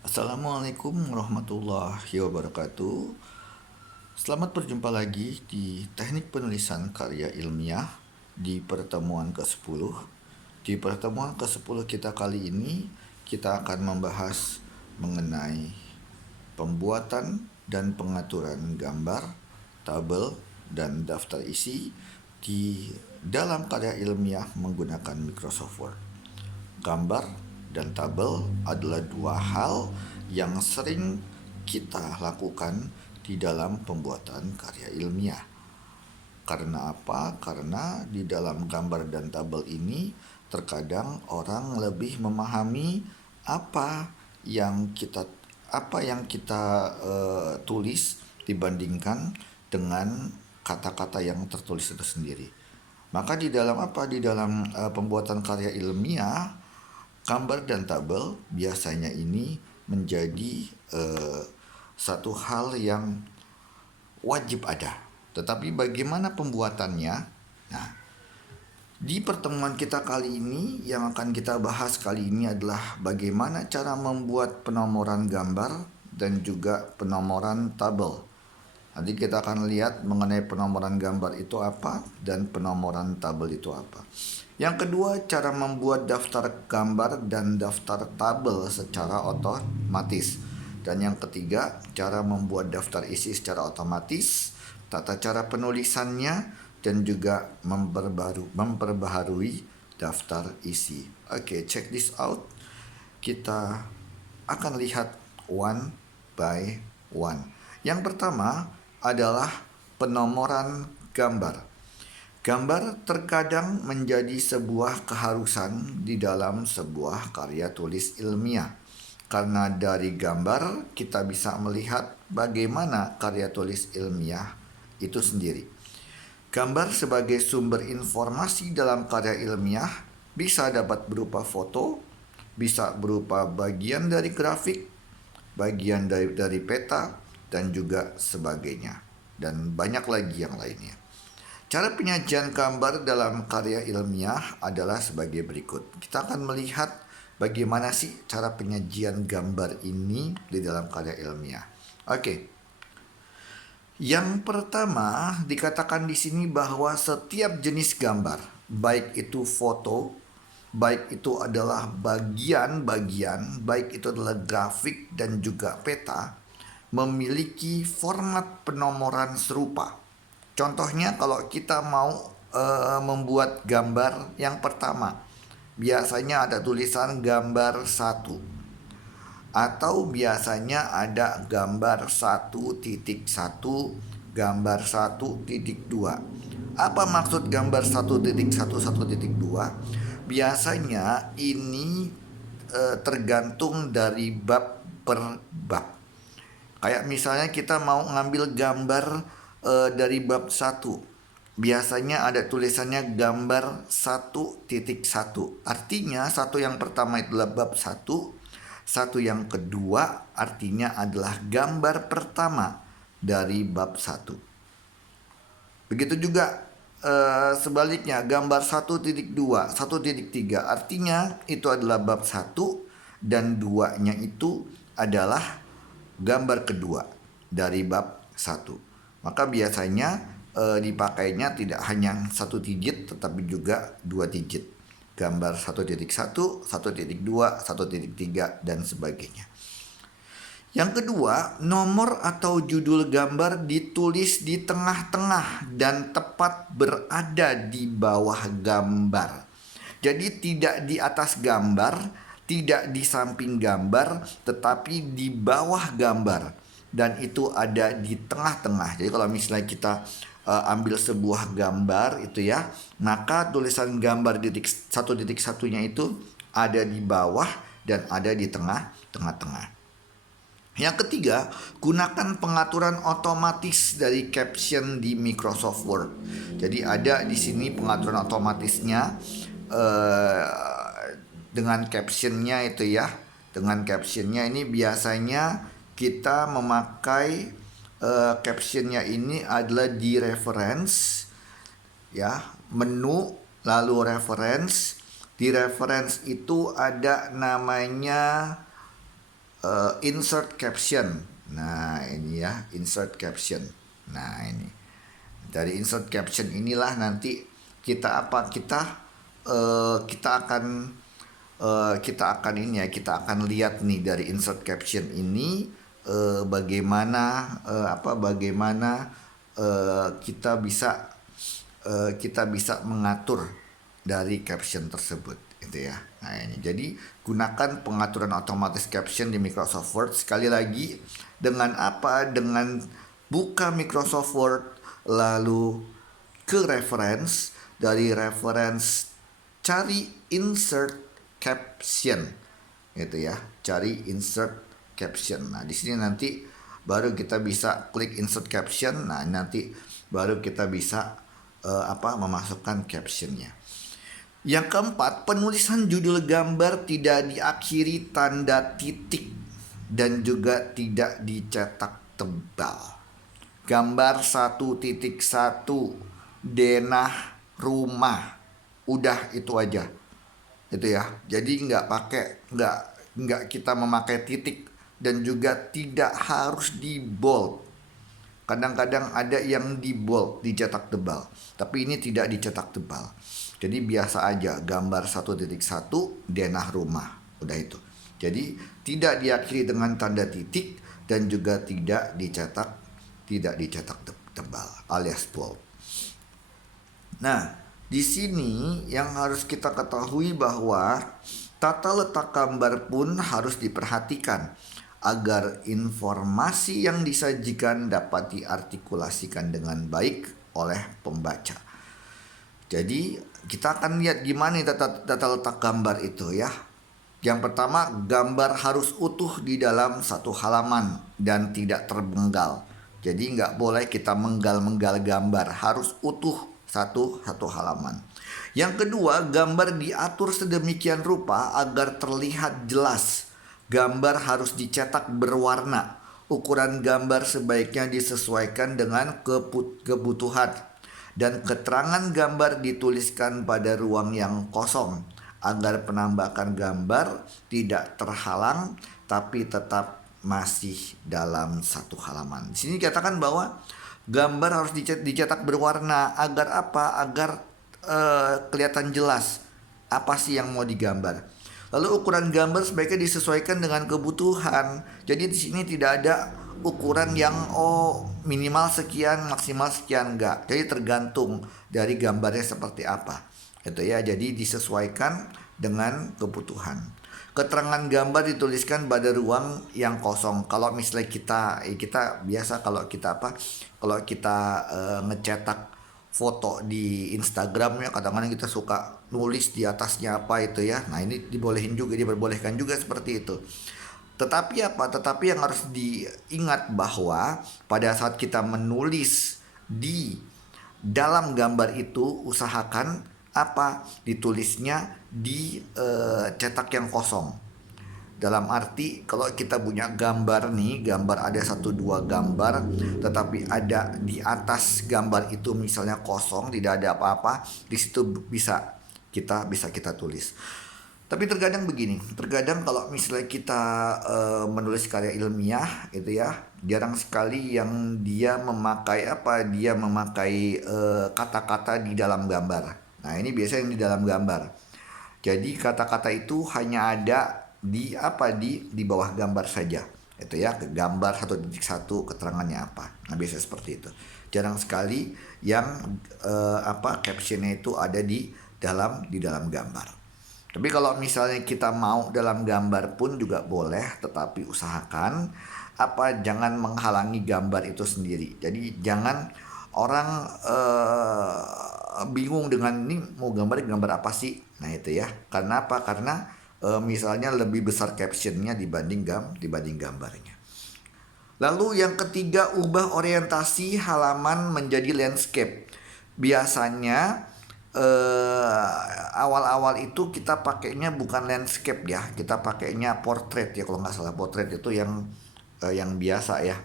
Assalamualaikum warahmatullahi wabarakatuh. Selamat berjumpa lagi di Teknik Penulisan Karya Ilmiah di pertemuan ke-10. Di pertemuan ke-10 kita kali ini, kita akan membahas mengenai pembuatan dan pengaturan gambar, tabel, dan daftar isi di dalam karya ilmiah menggunakan Microsoft Word. Gambar dan tabel adalah dua hal yang sering kita lakukan di dalam pembuatan karya ilmiah. Karena apa? Karena di dalam gambar dan tabel ini terkadang orang lebih memahami apa yang kita tulis dibandingkan dengan kata-kata yang tertulis itu sendiri. Maka di dalam pembuatan karya ilmiah, gambar dan tabel biasanya ini menjadi satu hal yang wajib ada. Tetapi bagaimana pembuatannya? Nah, di pertemuan kita kali ini yang akan kita bahas kali ini adalah bagaimana cara membuat penomoran gambar dan juga penomoran tabel. Nanti kita akan lihat mengenai penomoran gambar itu apa dan penomoran tabel itu apa. Yang kedua, cara membuat daftar gambar dan daftar tabel secara otomatis. Dan yang ketiga, cara membuat daftar isi secara otomatis, tata cara penulisannya, dan juga memperbaharui daftar isi. Oke, check this out. Kita akan lihat one by one. Yang pertama adalah penomoran gambar. Gambar terkadang menjadi sebuah keharusan di dalam sebuah karya tulis ilmiah. Karena dari gambar kita bisa melihat bagaimana karya tulis ilmiah itu sendiri. Gambar sebagai sumber informasi dalam karya ilmiah bisa dapat berupa foto, bisa berupa bagian dari grafik, bagian dari peta, dan juga sebagainya. Dan banyak lagi yang lainnya. Cara penyajian gambar dalam karya ilmiah adalah sebagai berikut. Kita akan melihat bagaimana sih cara penyajian gambar ini di dalam karya ilmiah. Oke. Yang pertama dikatakan di sini bahwa setiap jenis gambar, baik itu foto, baik itu adalah bagian-bagian, baik itu adalah grafik dan juga peta, memiliki format penomoran serupa. Contohnya kalau kita mau membuat gambar yang pertama, biasanya ada tulisan gambar satu atau biasanya ada gambar 1.1, gambar 1.2. Apa maksud gambar 1.1, 1.2? Biasanya ini tergantung dari bab per bab. Kayak misalnya kita mau ngambil gambar dari bab 1. Biasanya ada tulisannya gambar 1.1. Artinya satu yang pertama itu adalah bab 1. Satu yang kedua artinya adalah gambar pertama dari bab 1. Begitu juga sebaliknya gambar 1.2, 1.3 artinya itu adalah bab 1 dan 2-nya itu adalah gambar kedua dari bab 1. Maka biasanya dipakainya tidak hanya satu digit tetapi juga dua digit. Gambar 1.1, 1.2, 1.3 dan sebagainya. Yang kedua, nomor atau judul gambar ditulis di tengah-tengah dan tepat berada di bawah gambar. Jadi tidak di atas gambar, tidak di samping gambar, tetapi di bawah gambar. Dan itu ada di tengah-tengah. Jadi kalau misalnya kita ambil sebuah gambar itu ya, maka tulisan gambar titik satunya itu ada di bawah dan ada di tengah-tengah. Yang ketiga, gunakan pengaturan otomatis dari caption di Microsoft Word. Jadi ada di sini pengaturan otomatisnya dengan captionnya itu ya. Dengan captionnya ini biasanya kita memakai captionnya ini adalah di reference ya, menu lalu reference. Di reference itu ada namanya insert caption. Nah, ini ya, insert caption. Nah, ini. Dari insert caption inilah nanti kita apa? Kita akan ini ya, kita akan lihat nih dari insert caption ini bagaimana kita bisa mengatur dari caption tersebut gitu ya. Nah, ini jadi gunakan pengaturan otomatis caption di Microsoft Word. Sekali lagi, dengan apa? Dengan buka Microsoft Word, lalu ke reference, dari reference cari insert caption gitu ya, cari insert caption. Nah, di sini nanti baru kita bisa klik insert caption. Nah, nanti baru kita bisa memasukkan captionnya. Yang keempat, penulisan judul gambar tidak diakhiri tanda titik dan juga tidak dicetak tebal. Gambar 1.1 denah rumah, udah itu aja, itu ya. Jadi nggak kita memakai titik dan juga tidak harus di bold. Kadang-kadang ada yang di bold, dicetak tebal, tapi ini tidak dicetak tebal. Jadi biasa aja, gambar 1.1 denah rumah, udah itu. Jadi tidak diakhiri dengan tanda titik dan juga tidak dicetak tebal alias bold. Nah, di sini yang harus kita ketahui bahwa tata letak gambar pun harus diperhatikan agar informasi yang disajikan dapat diartikulasikan dengan baik oleh pembaca. Jadi kita akan lihat gimana tata letak gambar itu ya. Yang pertama, gambar harus utuh di dalam satu halaman dan tidak terbenggal. Jadi nggak boleh kita menggal-menggal gambar, harus utuh satu halaman. Yang kedua, gambar diatur sedemikian rupa agar terlihat jelas. Gambar harus dicetak berwarna. Ukuran gambar sebaiknya disesuaikan dengan kebutuhan. Dan keterangan gambar dituliskan pada ruang yang kosong agar penambahan gambar tidak terhalang tapi tetap masih dalam satu halaman. Di sini dikatakan bahwa gambar harus dicetak berwarna agar apa? Agar kelihatan jelas apa sih yang mau digambar. Lalu ukuran gambar sebaiknya disesuaikan dengan kebutuhan. Jadi di sini tidak ada ukuran yang minimal sekian, maksimal sekian, enggak. Jadi tergantung dari gambarnya seperti apa. Itu ya. Jadi disesuaikan dengan kebutuhan. Keterangan gambar dituliskan pada ruang yang kosong. Kalau misalnya kita biasa kalau kita ngecetak foto di Instagram ya, kadang-kadang kita suka nulis di atasnya apa itu ya. Nah, ini diperbolehkan juga seperti itu. Tetapi yang harus diingat bahwa pada saat kita menulis di dalam gambar itu, usahakan ditulisnya di cetak yang kosong. Dalam arti kalau kita punya gambar ada 1-2 gambar, tetapi ada di atas gambar itu misalnya kosong, tidak ada apa-apa, di situ bisa kita tulis. Tapi terkadang kalau misalnya kita menulis karya ilmiah itu ya, jarang sekali yang dia memakai kata-kata di dalam gambar. Nah, ini biasanya yang di dalam gambar. Jadi kata-kata itu hanya ada di bawah gambar saja. Itu ya, gambar 1.1 keterangannya apa. Nah, biasanya seperti itu. Jarang sekali yang captionnya itu ada di dalam gambar. Tapi kalau misalnya kita mau dalam gambar pun juga boleh, tetapi usahakan jangan menghalangi gambar itu sendiri. Jadi jangan orang bingung dengan ini mau gambar apa sih. Nah, itu ya. Karena apa? Karena misalnya lebih besar captionnya dibanding gambarnya. Lalu yang ketiga, ubah orientasi halaman menjadi landscape. Biasanya awal-awal itu kita pakainya bukan landscape ya, kita pakainya portrait ya, kalau nggak salah. Portrait itu yang biasa ya,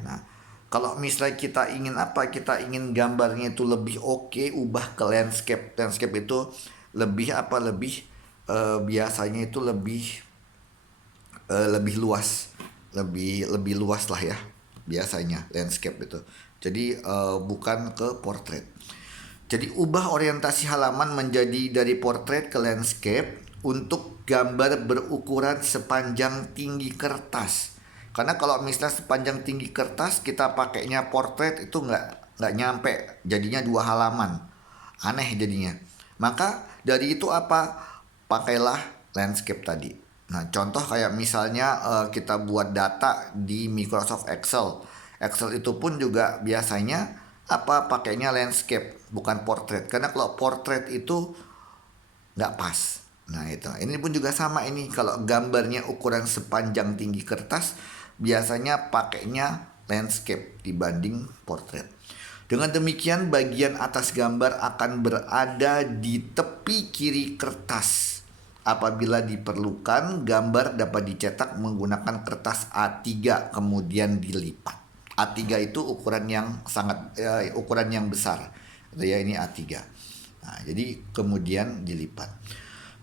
Nah, kalau misalnya kita ingin gambarnya itu lebih oke, ubah ke landscape. Landscape itu lebih biasanya itu lebih lebih luas, lebih luas lah ya biasanya landscape itu. Jadi bukan ke portrait. Jadi ubah orientasi halaman menjadi dari portrait ke landscape untuk gambar berukuran sepanjang tinggi kertas. Karena kalau misalnya sepanjang tinggi kertas kita pakainya portrait itu nggak nyampe, jadinya 2 halaman, aneh jadinya. Maka dari itu apa? Pakailah landscape tadi. Nah, contoh kayak misalnya kita buat data di Microsoft Excel. Excel itu pun juga biasanya apa pakainya landscape bukan portrait. Karena kalau portrait itu nggak pas. Nah itu, ini pun juga sama ini. Kalau gambarnya ukuran sepanjang tinggi kertas, biasanya pakainya landscape dibanding portrait. Dengan demikian, bagian atas gambar akan berada di tepi kiri kertas. Apabila diperlukan, gambar dapat dicetak menggunakan kertas A3 kemudian dilipat. A3 itu ukuran yang ukuran yang besar. Ya ini A3. Nah, jadi kemudian dilipat.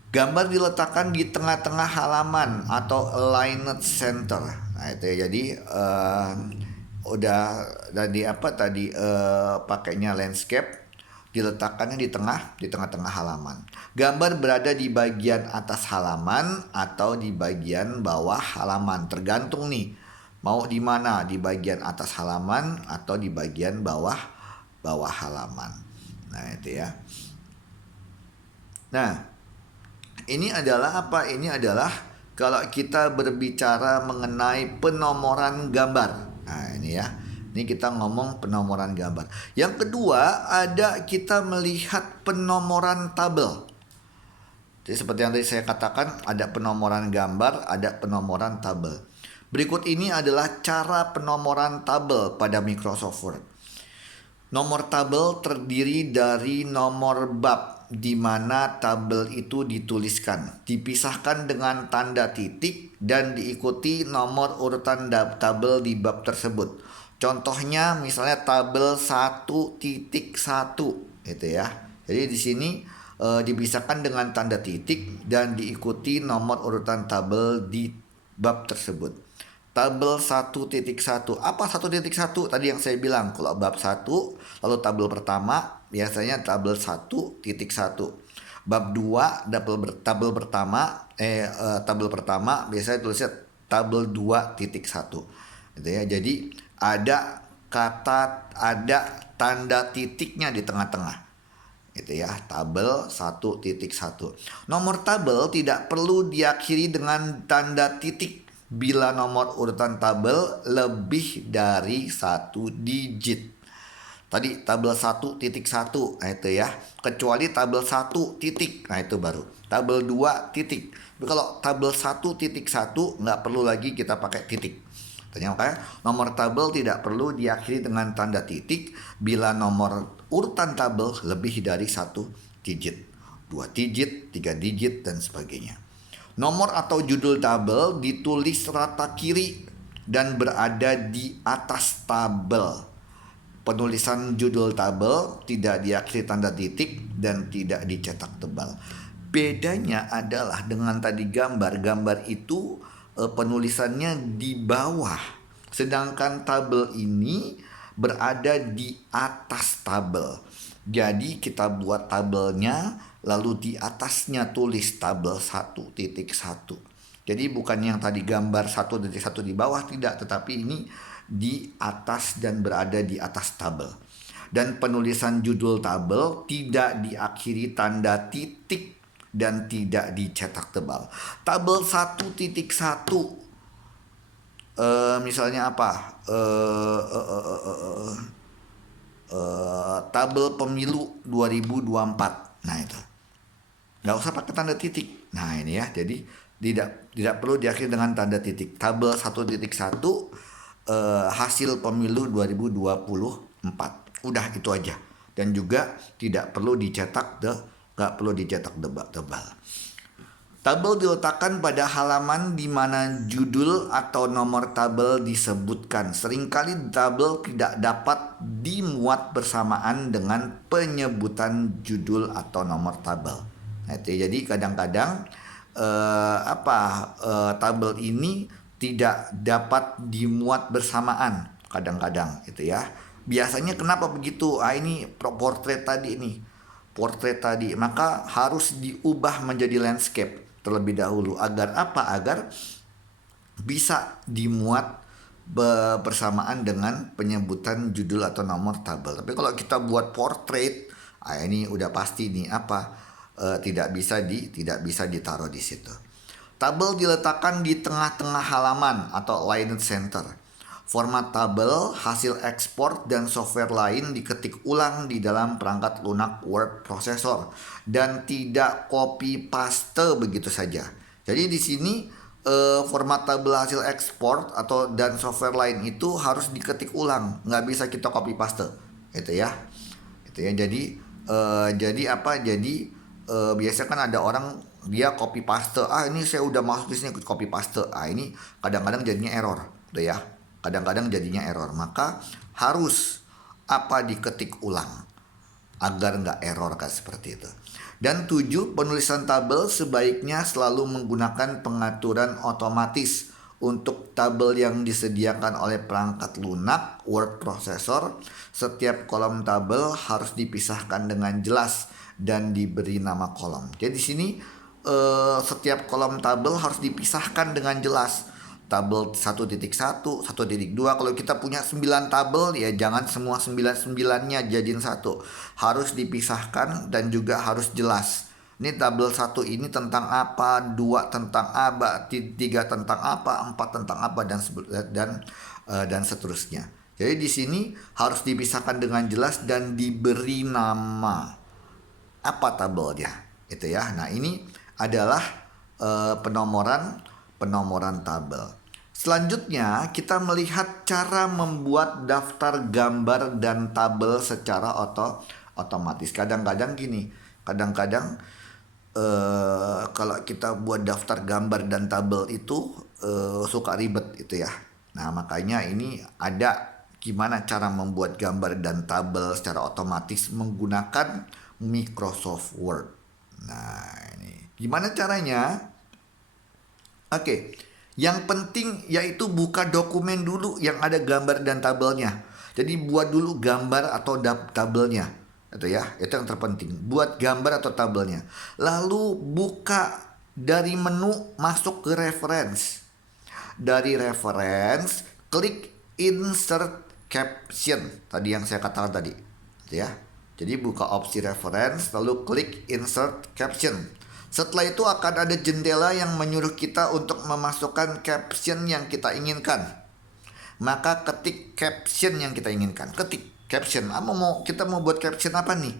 Gambar diletakkan di tengah-tengah halaman atau aligned center. Nah, itu ya. Jadi udah tadi apa tadi pakainya landscape, diletakkannya di tengah-tengah halaman. Gambar berada di bagian atas halaman atau di bagian bawah halaman, tergantung nih mau di mana, di bagian atas halaman atau di bagian bawah halaman. Nah, itu ya. Nah, ini adalah apa? Ini adalah kalau kita berbicara mengenai penomoran gambar. Nah, ini ya. Ini kita ngomong penomoran gambar. Yang kedua, ada kita melihat penomoran tabel. Jadi seperti yang tadi saya katakan, ada penomoran gambar, ada penomoran tabel. Berikut ini adalah cara penomoran tabel pada Microsoft Word. Nomor tabel terdiri dari nomor bab di mana tabel itu dituliskan, dipisahkan dengan tanda titik dan diikuti nomor urutan tabel di bab tersebut. Contohnya misalnya tabel 1.1 gitu ya. Jadi di sini dipisahkan dengan tanda titik dan diikuti nomor urutan tabel di bab tersebut. Tabel 1.1. Apa 1.1? Tadi yang saya bilang, kalau bab 1, lalu tabel pertama biasanya tabel 1.1. Bab 2 tabel pertama tabel pertama biasanya tulisnya tabel 2.1. Gitu ya. Jadi ada tanda titiknya di tengah-tengah. Gitu ya, tabel 1.1. Nomor tabel tidak perlu diakhiri dengan tanda titik bila nomor urutan tabel lebih dari 1 digit. Tadi tabel 1.1, nah itu ya. Kecuali tabel 1 titik, nah itu baru. Tabel 2 titik. Tapi kalau tabel 1.1 nggak perlu lagi kita pakai titik. Makanya nomor tabel tidak perlu diakhiri dengan tanda titik bila nomor urutan tabel lebih dari 1 digit, 2 digit, 3 digit, dan sebagainya. Nomor atau judul tabel ditulis rata kiri dan berada di atas tabel. Penulisan judul tabel tidak diakhiri tanda titik dan tidak dicetak tebal. Bedanya adalah dengan tadi gambar itu penulisannya di bawah, sedangkan tabel ini berada di atas tabel. Jadi kita buat tabelnya, lalu di atasnya tulis tabel 1.1. Jadi bukan yang tadi gambar 1.1 di bawah, tidak, tetapi ini di atas dan berada di atas tabel. Dan penulisan judul tabel tidak diakhiri tanda titik dan tidak dicetak tebal. Tabel 1.1 misalnya apa? Tabel pemilu 2024. Nah itu nggak usah pakai tanda titik. Nah ini ya, jadi tidak perlu diakhiri dengan tanda titik. Tabel 1.1 hasil pemilu 2024. Udah itu aja. Dan juga tidak perlu dicetak nggak perlu dicetak tebal. Tabel diletakkan pada halaman di mana judul atau nomor tabel disebutkan. Seringkali tabel tidak dapat dimuat bersamaan dengan penyebutan judul atau nomor tabel. Nah, itu jadi kadang-kadang tabel ini tidak dapat dimuat bersamaan kadang-kadang gitu ya. Biasanya kenapa begitu? Ini portrait tadi nih. Portrait tadi, maka harus diubah menjadi landscape terlebih dahulu agar apa? Agar bisa dimuat bersamaan dengan penyebutan judul atau nomor tabel. Tapi kalau kita buat portrait, ini udah pasti nih tidak bisa ditaruh di situ. Tabel diletakkan di tengah-tengah halaman atau aligned center. Format tabel, hasil ekspor, dan software lain diketik ulang di dalam perangkat lunak word processor dan tidak copy paste begitu saja. Jadi di sini format tabel hasil ekspor atau dan software lain itu harus diketik ulang, nggak bisa kita copy paste, gitu ya. Jadi biasa kan ada orang dia copy paste, ini saya udah masuk di sini copy paste, ini kadang-kadang jadinya error, gitu ya. Kadang-kadang jadinya error, maka harus diketik ulang agar nggak error kayak seperti itu. Dan 7, penulisan tabel sebaiknya selalu menggunakan pengaturan otomatis. Untuk tabel yang disediakan oleh perangkat lunak word processor, setiap kolom tabel harus dipisahkan dengan jelas dan diberi nama kolom. Jadi di sini setiap kolom tabel harus dipisahkan dengan jelas. Tabel 1.1, 1.2. Kalau kita punya 9 tabel, ya jangan semua 9-9-nya jadiin satu. Harus dipisahkan dan juga harus jelas. Ini tabel 1 ini tentang apa, 2 tentang apa, 3 tentang apa, 4 tentang apa, dan seterusnya. Jadi di sini harus dipisahkan dengan jelas dan diberi nama apa tabelnya, itu ya. Nah, ini adalah penomoran tabel. Selanjutnya kita melihat cara membuat daftar gambar dan tabel secara otomatis. Kadang-kadang kalau kita buat daftar gambar dan tabel itu suka ribet itu ya. Nah, makanya ini ada gimana cara membuat gambar dan tabel secara otomatis menggunakan Microsoft Word. Nah, ini gimana caranya? Oke, yang penting yaitu buka dokumen dulu yang ada gambar dan tabelnya. Jadi buat dulu gambar atau tabelnya. Itu ya, itu yang terpenting. Buat gambar atau tabelnya. Lalu buka dari menu, masuk ke reference. Dari reference, klik insert caption. Tadi yang saya katakan tadi. Itu ya. Jadi buka opsi reference, lalu klik insert caption. Setelah itu akan ada jendela yang menyuruh kita untuk memasukkan caption yang kita inginkan. Maka ketik caption yang kita inginkan. Ketik caption. Kita mau buat caption apa nih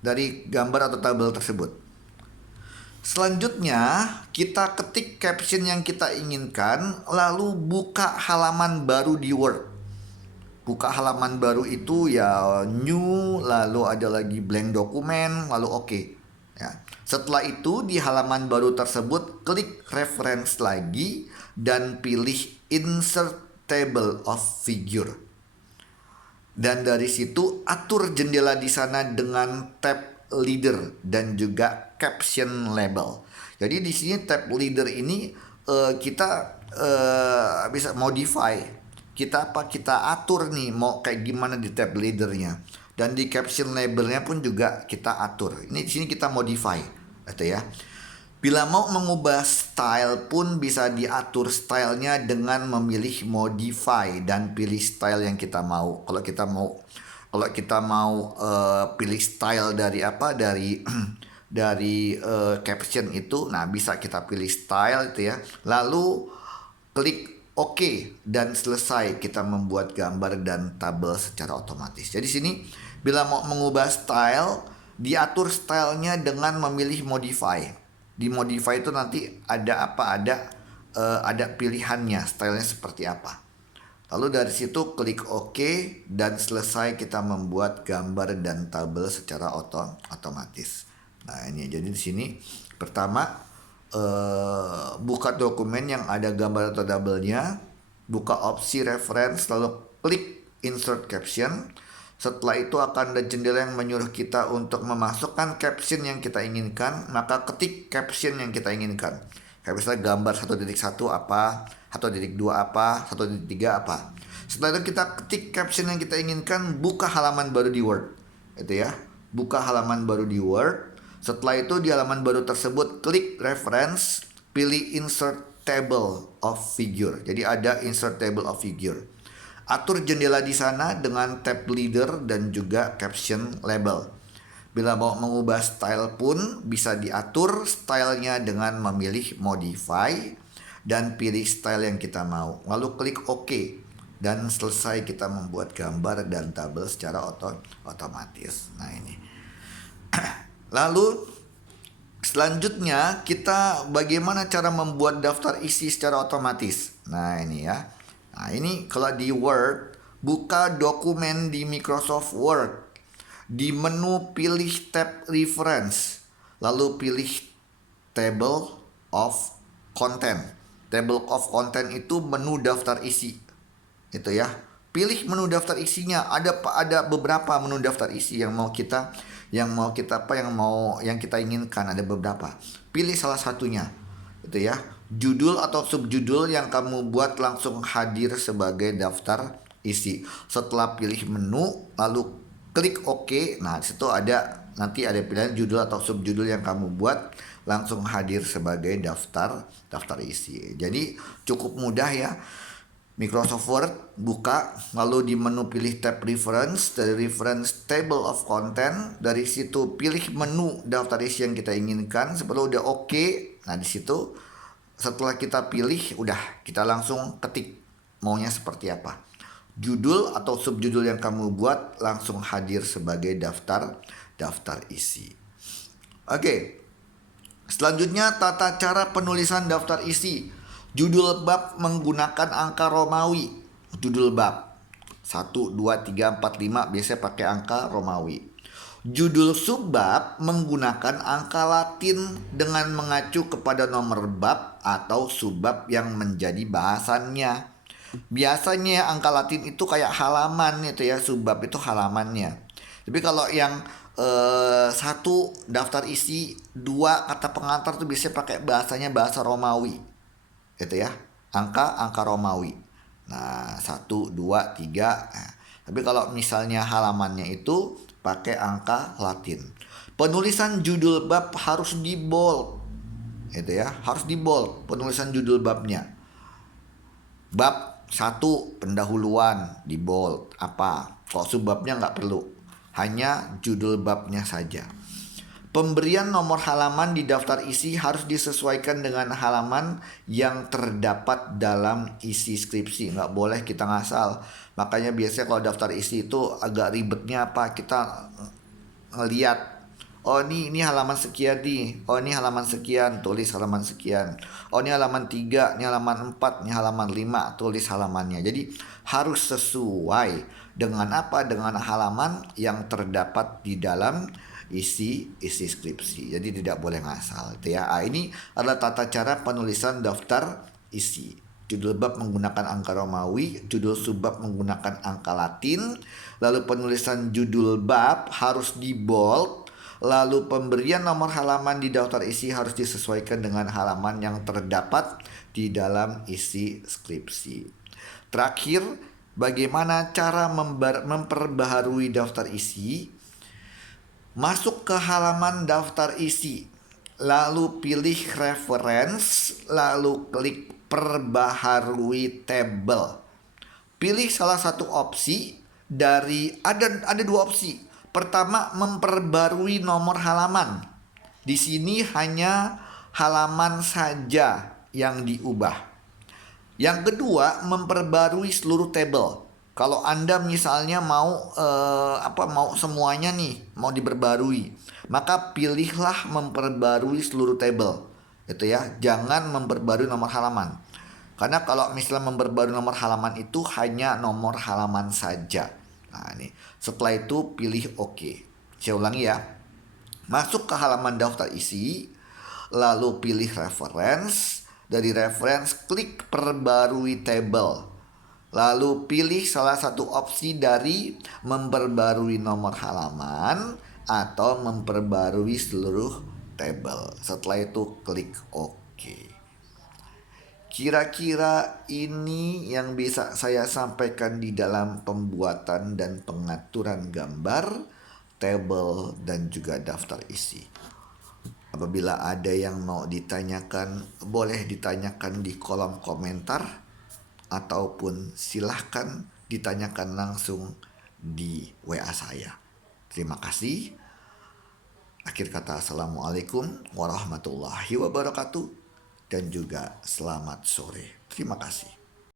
dari gambar atau tabel tersebut. Selanjutnya kita ketik caption yang kita inginkan, lalu buka halaman baru di Word. Buka halaman baru itu ya new, lalu ada lagi blank dokumen, lalu oke. Ya. Setelah itu di halaman baru tersebut klik reference lagi dan pilih insert table of figure. Dan dari situ atur jendela di sana dengan tab leader dan juga caption label. Jadi di sini tab leader ini kita bisa modify. Kita atur nih mau kayak gimana di tab leadernya. Dan di caption labelnya pun juga kita atur. Ini di sini kita modify. Itu ya. Bila mau mengubah style pun bisa diatur stylenya dengan memilih modify dan pilih style yang kita mau. Kalau kita mau pilih style dari dari caption itu, nah bisa kita pilih style itu ya. Lalu klik OK dan selesai kita membuat gambar dan tabel secara otomatis. Jadi sini bila mau mengubah style, diatur stylenya dengan memilih modify. Di modify itu nanti ada pilihannya, stylenya seperti apa. Lalu dari situ klik OK dan selesai kita membuat gambar dan tabel secara otomatis. Nah, ini jadi di sini pertama buka dokumen yang ada gambar atau tabelnya, buka opsi reference, lalu klik insert caption. Setelah itu akan ada jendela yang menyuruh kita untuk memasukkan caption yang kita inginkan. Maka ketik caption yang kita inginkan. Kayak misalnya gambar 1.1 apa, 1.2 apa, 1.3 apa. Setelah itu kita ketik caption yang kita inginkan, buka halaman baru di Word. Itu ya, buka halaman baru di Word. Setelah itu di halaman baru tersebut klik reference, pilih insert table of figure. Jadi ada insert table of figure. Atur jendela di sana dengan tab leader dan juga caption label. Bila mau mengubah style pun bisa diatur stylenya dengan memilih modify dan pilih style yang kita mau. Lalu klik OK dan selesai kita membuat gambar dan tabel secara otomatis. Nah ini. Lalu selanjutnya kita bagaimana cara membuat daftar isi secara otomatis. Nah ini ya. Nah ini kalau di Word, buka dokumen di Microsoft Word. Di menu pilih tab reference. Lalu pilih table of content. Table of content itu menu daftar isi. Itu ya. Pilih menu daftar isinya. Ada beberapa menu daftar isi yang kita inginkan, ada beberapa. Pilih salah satunya. Itu ya. Judul atau subjudul yang kamu buat langsung hadir sebagai daftar isi. Setelah pilih menu, lalu klik OK. Nah, disitu nanti ada pilihan judul atau subjudul yang kamu buat langsung hadir sebagai daftar isi. Jadi cukup mudah ya. Microsoft Word buka, lalu di menu pilih tab reference, dari reference table of content, dari situ pilih menu daftar isi yang kita inginkan. Setelah udah OK, nah di situ setelah kita pilih, udah kita langsung ketik maunya seperti apa. Judul atau subjudul yang kamu buat langsung hadir sebagai daftar isi. Oke. Selanjutnya tata cara penulisan daftar isi. Judul bab menggunakan angka Romawi. Judul bab 1, 2, 3, 4, 5 biasanya pakai angka Romawi. Judul subbab menggunakan angka Latin dengan mengacu kepada nomor bab atau subbab yang menjadi bahasannya. Biasanya angka Latin itu kayak halaman itu ya, subbab itu halamannya. Tapi kalau yang 1 daftar isi, 2 kata pengantar tuh biasanya pakai bahasa Romawi. Itu ya, angka Romawi. Nah, 1, 2, 3. Nah, tapi kalau misalnya halamannya itu pakai angka Latin. Penulisan judul bab harus di bold. Itu ya, harus di bold penulisan judul babnya. Bab 1 pendahuluan di bold. Apa? Kok subbabnya nggak perlu. Hanya judul babnya saja. Pemberian nomor halaman di daftar isi harus disesuaikan dengan halaman yang terdapat dalam isi skripsi. Nggak boleh kita ngasal. Makanya biasanya kalau daftar isi itu agak ribetnya apa? Kita ngeliat, oh ini halaman sekian nih. Oh ini halaman sekian, tulis halaman sekian. Oh ini halaman 3, ini halaman 4, ini halaman 5, tulis halamannya. Jadi harus sesuai dengan apa? Dengan halaman yang terdapat di dalam isi skripsi. Jadi tidak boleh ngasal itu ya. Ini adalah tata cara penulisan daftar isi. Judul bab menggunakan angka Romawi, judul subbab menggunakan angka Latin, lalu penulisan judul bab harus di bold, lalu pemberian nomor halaman di daftar isi harus disesuaikan dengan halaman yang terdapat di dalam isi skripsi. Terakhir, bagaimana cara memperbaharui daftar isi? Masuk ke halaman daftar isi, lalu pilih reference, lalu klik perbaharui table. Pilih salah satu opsi dari ada 2 opsi. Pertama, memperbarui nomor halaman. Di sini hanya halaman saja yang diubah. Yang kedua, memperbarui seluruh table. Kalau Anda misalnya mau semuanya nih mau diperbarui, maka pilihlah memperbarui seluruh table. Itu ya, jangan memperbarui nomor halaman. Karena kalau misalnya memperbarui nomor halaman itu hanya nomor halaman saja. Nah, ini. Setelah itu pilih OK. Saya ulangi ya. Masuk ke halaman daftar isi, lalu pilih reference. Dari reference klik perbarui table. Lalu pilih salah satu opsi dari memperbarui nomor halaman atau memperbarui seluruh tabel. Setelah itu klik OK. Kira-kira ini yang bisa saya sampaikan di dalam pembuatan dan pengaturan gambar, tabel, dan juga daftar isi. Apabila ada yang mau ditanyakan, boleh ditanyakan di kolom komentar ataupun silahkan ditanyakan langsung di WA saya. Terima kasih. Akhir kata, assalamualaikum warahmatullahi wabarakatuh dan juga selamat sore. Terima kasih.